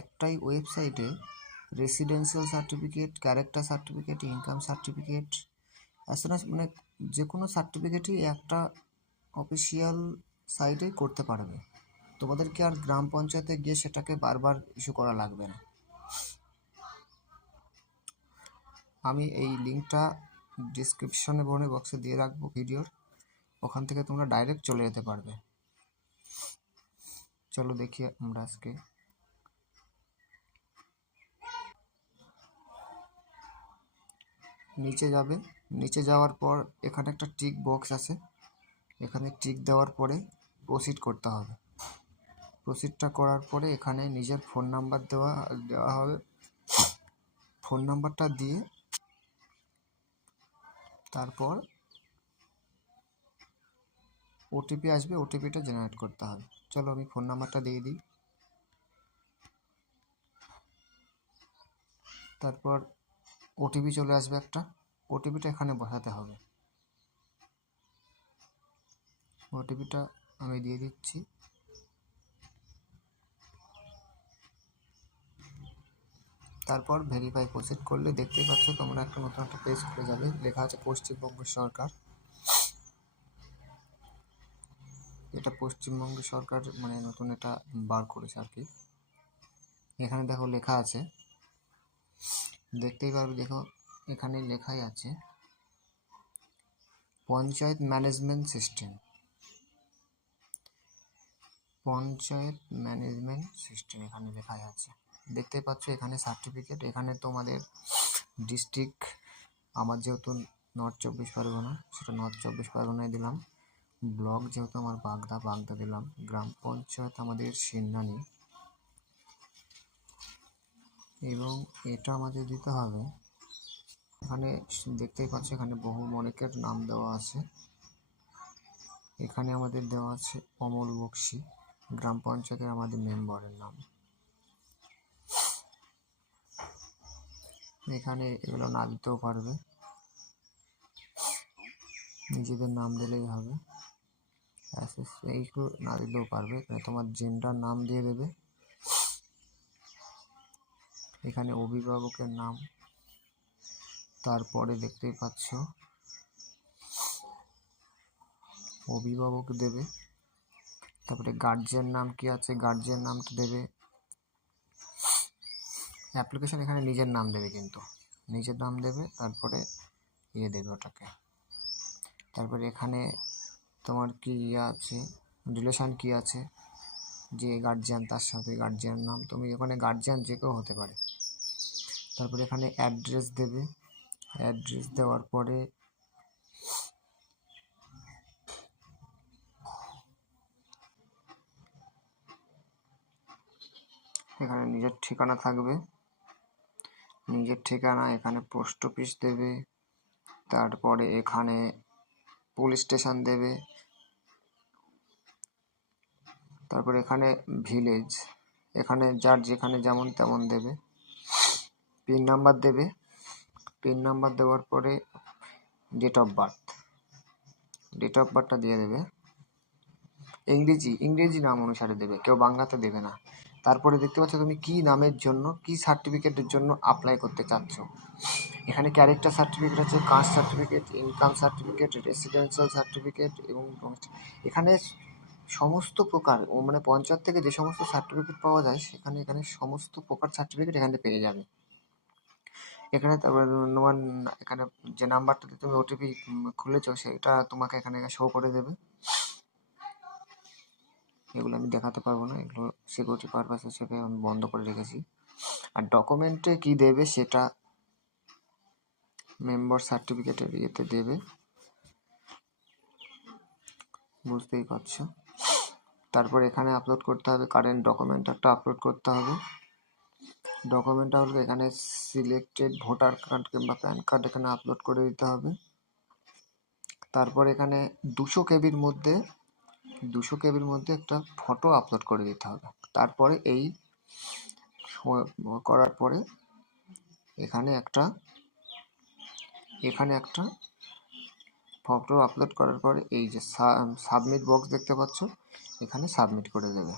একটাই ওয়েবসাইটে residential certificate, character certificate, income certificate, মানে যে কোনো সার্টিফিকেটই একটা অফিসিয়াল সাইটে করতে পারবে। তোমাদেরকে আর গ্রাম পঞ্চায়েতে গিয়ে সেটাকে বারবার ইস্যু করা লাগবে না। আমি এই লিঙ্কটা ডিসক্রিপশনে বক্সে দিয়ে রাখবো ভিডিওর, ওখান থেকে তোমরা ডাইরেক্ট চলে যেতে পারবে। চলো দেখি আমরা আজকে নিচে যাবে। নিচে যাওয়ার পর এখানে একটা টিক বক্স আছে, এখানে টিক দেওয়ার পরে প্রসিড করতে হবে। প্রসিডটা করার পরে এখানে নিজের ফোন নাম্বার দেওয়া হবে। ফোন নাম্বারটা দিয়ে তারপর ওটিপি আসবে, ওটিপিটা জেনারেট করতে হবে। চলো আমি ফোন নাম্বারটা দিয়ে দিই। তারপর ওটিপি চলে আসবে একটা, ওটিপিটা এখানে বসাতে হবে। ওটিপিটা আমি দিয়ে দিচ্ছি। তারপর ভেরিফাই প্রসিড করলে দেখতেই পাচ্ছ তোমরা একটা নতুন একটা পেজ খুলে যাবে, লেখা আছে পশ্চিমবঙ্গ সরকার। এটা পশ্চিমবঙ্গ সরকার মানে নতুন এটা বার করেছে আর কি। এখানে দেখো লেখা আছে, দেখতেই পারবে, দেখো এখানে লেখাই আছে panchayat management system. Panchayat management system এখানে লেখাই আছে, দেখতেই পাচ্ছ। এখানে সার্টিফিকেট, এখানে তোমাদের ডিস্ট্রিক্ট, আমার যেহেতু নর্থ চব্বিশ পরগনা, সেটা নর্থ চব্বিশ পরগনায় দিলাম। ব্লক যেহেতু আমার বাগদা দিলাম। গ্রাম পঞ্চায়েত আমাদের সিন্নানি, এবং এটা আমাদের দিতে হবে। এখানে দেখতেই পাচ্ছ এখানে বহু অনেকের নাম দেওয়া আছে। এখানে আমাদের দেওয়া আছে অমল বক্সি, গ্রাম পঞ্চায়েতের আমাদের মেম্বারের নাম। এখানে এগুলো না দিতেও পারবে, নিজেদের নাম দিলেই হবে। এইগুলো না দিলেও পারবে। এখানে তোমার জেন্ডার নাম দিয়ে দেবে। এখানে অভিভাবকের নাম, তারপরে দেখতেই পাচ্ছ অভিভাবক দেবে। তারপরে গার্জিয়ান নাম কি আছে, গার্জিয়ান নামটা দেবে। অ্যাপ্লিকেশন এখানে নিজের নাম দেবে, কিন্তু নিজের নাম দেবে, তারপরে দেবে ওটাকে। তারপরে এখানে তোমার কি আছে, রিলেশান কি আছে, যে গার্জিয়ান তার সাথে গার্জিয়ান নাম, তুমি ওখানে গার্জিয়ান যে কেউ হতে পারে। তারপরে এখানে অ্যাড্রেস দেবে। অ্যাড্রেস দেওয়ার পরে এখানে নিজের ঠিকানা থাকবে, নিজের ঠিকানা, এখানে পোস্ট অফিস দেবে, তারপরে এখানে পুলিশ স্টেশন দেবে, তারপরে এখানে ভিলেজ, এখানে যার যেখানে যেমন তেমন দেবে। পিন নাম্বার দেবে, পিন নাম্বার দেওয়ার পরে ডেট অফ বার্থটা দিয়ে দেবে। ইংরেজি নাম অনুসারে দেবে, কেউ বাংলাতে দেবে না। তারপরে দেখতে পাচ্ছ তুমি কি নামের জন্য, কি সার্টিফিকেটের জন্য অ্যাপ্লাই করতে চাচ্ছ। এখানে ক্যারেক্টার সার্টিফিকেট আছে, caste certificate, income certificate, residential certificate, এবং এখানে সমস্ত প্রকার মানে পঞ্চায়েত থেকে যে সমস্ত সার্টিফিকেট পাওয়া যায় এখানে সমস্ত প্রকার সার্টিফিকেট এখানে পেয়ে যাবে। এখানে তোমার এখানে যে নাম্বারটাতে তুমি ওটিপি খুলেছো সেটা তোমাকে এখানে শো করে দেবে। এগুলো আমি দেখাতে পারবো না, এগুলো সিকিউরিটি পারপাস হিসেবে আমি বন্ধ করে রেখেছি। আর ডকুমেন্টে কি দেবে সেটা মেম্বার সার্টিফিকেটের ইয়েতে দেবে, বুঝতেই পারছো। তারপর এখানে আপলোড করতে হবে কারেন্ট ডকুমেন্ট একটা আপলোড করতে হবে। ডকুমেন্টটা হলো এখানে সিলেক্টেড ভোটার কার্ড কিংবা প্যান কার্ড এখানে আপলোড করে দিতে হবে। তারপর এখানে 200 কেবির মধ্যে একটা ফটো আপলোড করে দিতে হবে। তারপরে এই করার পরে এখানে একটা ফটো আপলোড করার পরে এই যে সাবমিট বক্স দেখতে পাচ্ছ, এখানে সাবমিট করে দেবে।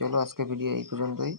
চলো আজকে ভিডিও এই পর্যন্তই।